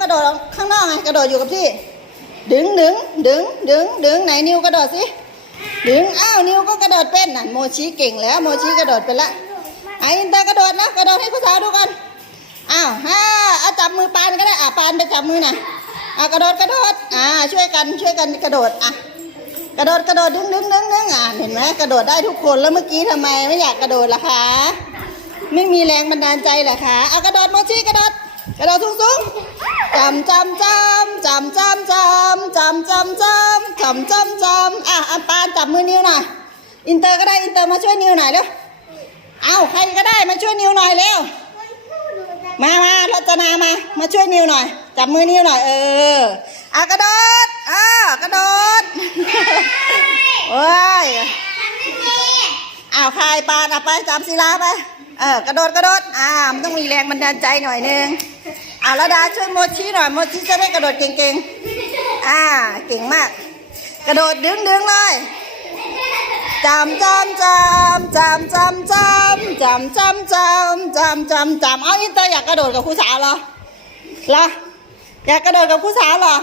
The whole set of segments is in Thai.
กระโดดออกข้างนอกไงกระโดดอยู่กับที่ ดึงดึงดึงดึงดึงไหนนิวกระโดดสิดึงอ้าวนิวก็กระโดดเป็นน่ะโมชิเก่งแล้ว โมชิกระโดดเป็นละไอ้อินเตอร์กระโดดนะกระโดดให้ผู้สาวดูกันอ้าวฮ่าเอาจับมือปานก็ได้อะปานไปจับมือหน่อยอะกระโดดกระโดดอ่าช่วยกันช่วยกันกระโดดอะกระโดดกระโดดดึงดึงดึงดึงอะเห็นไหมกระโดดได้ทุกคนแล้วเมื่อกี้ทำไมไม่อยากกระโดดล่ะคะไม่มีแรงบันดาลใจเหรอคะเอากระโดดโมชิกระโดด กระโดดสูงสูงจำจำจำจำจำจำจำจำจำจำจำจำอะอะปานจับมือนิวหน่อยอินเตอร์ก็ได้อินเตอร์มาช่วยนิวหน่อยเร็วเอาใครก็ได้มาช่วยนิวหน่อยเร็วมามารัตนามามาช่วยนิวหน่อย จับมือนิวหน่อยเอออะกระโดดอะกระโดดโอ้ยอ้าวใครปานอะไปจับศิลาไป เออกระโดดกระโดดอ่ามันต้องมีแรงบันดาลใจหน่อยนึงอ่าระดาช่วยโมชิหน่อยโมชิจะได้กระโดดเก่งๆอ่าเก่งมาก กระโดดดึงดึงเลยจำจำจำจำจำจำจำจำจำจำจำจำเอาอินเตอร์อยากกระโดดกับครูสาวเหรอเหรออยากกระโดดกับครูสาวเหรอ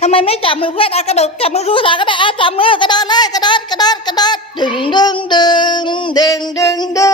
ทำไมไม่จับมือเพื่อนอะกระโดดจับมือครูสาวก็ได้อะจับมือกระโดดเลยกระโดดกระโดดกระโดดดึงดึงดึงดึงดึงดึง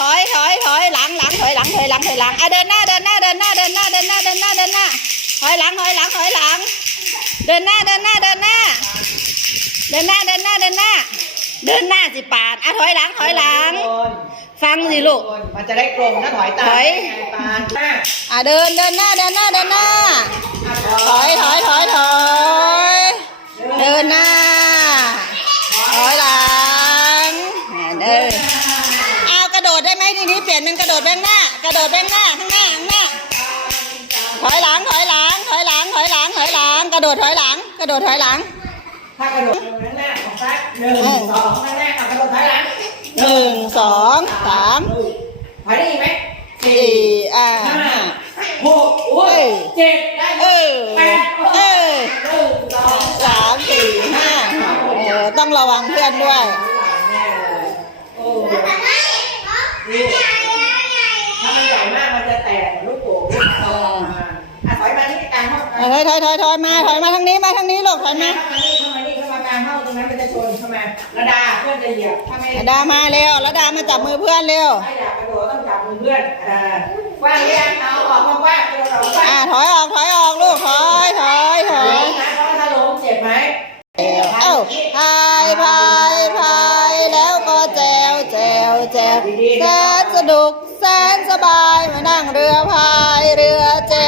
ถอยถอยถอยหลังหลังถอยหลังถอยหลังถอยหลังอะเดินหน้าเดินหน้าเดินหน้าเดินหน้าเดินหน้าเดินหน้าเดินหน้าถอยหลังถอยหลังถอยหลัง เดินหน้าเดินหน้าเดินหน้า เดินหน้าเดินหน้าเดินหน้า เดินหน้าสิปาดอะถอยหลังถอยหลัง ฟังสิลูกมันจะได้กลมถ้าถอยตามถอยไงปานหน้าอะเดินเดินหน้าเดินหน้าเดินหน้า ถอยถอยถอยถอย เดินหน้า ถอยหลังเดินเอากระโดดได้ไหมทีนี้เปลี่ยนเป็นกระโดดแบงหน้ากระโดดแบงหน้าข้างหน้าข้างหน้าถอยหลังถอยหลังถอยหลังถอยหลังถอยหลังกระโดดถอยหลัง กระโดดถอยหลังถ้ากระโดดลงข้างหน้าของซ้ายหนึ่งสองข้างหน้าเอากระโดดถอยหลังหนึ่งสองสามถอยได้อีกไหมสี่อ่าห้าห้าหกโอ้ยเจ็ดได้เออแปดเออหนึ่งสองสามสี่ห้าเออต้องระวังเพื่อนด้วย แน่เลยโอ้นี่ถ้ามันใหญ่มากมันจะแตกลูกโป่งลูกโป่งอะถอยมาที่ก ลางห้องถอยถอยถอยถอยมาถอยมาทางนี้มาทางนี้ลูกถอยมาเข้ามานี่เข้ามานี่เข้ามากลางห้องตรงนั้นมันจะชนเข้ามาระดาเพื่อนจะเหยียบถ้าไม่ระดามาเร็วระดามาจับมือเพื่อนเร็วถ้าอยากกระโดดต้องจับมือเพื่อนอ่ากว้างแยกเอาออกมากว้างกระโดดออกกว้างอ่าถอยออกถอยออกลูกถอยถอยถอยนะเพราะถ้าล้มเจ็บไหมเอ้าพายพายพายแล้วก็แจวแจวแจวแสนสนุกแสนสบายมานั่งเรือพายเรือแจวเย้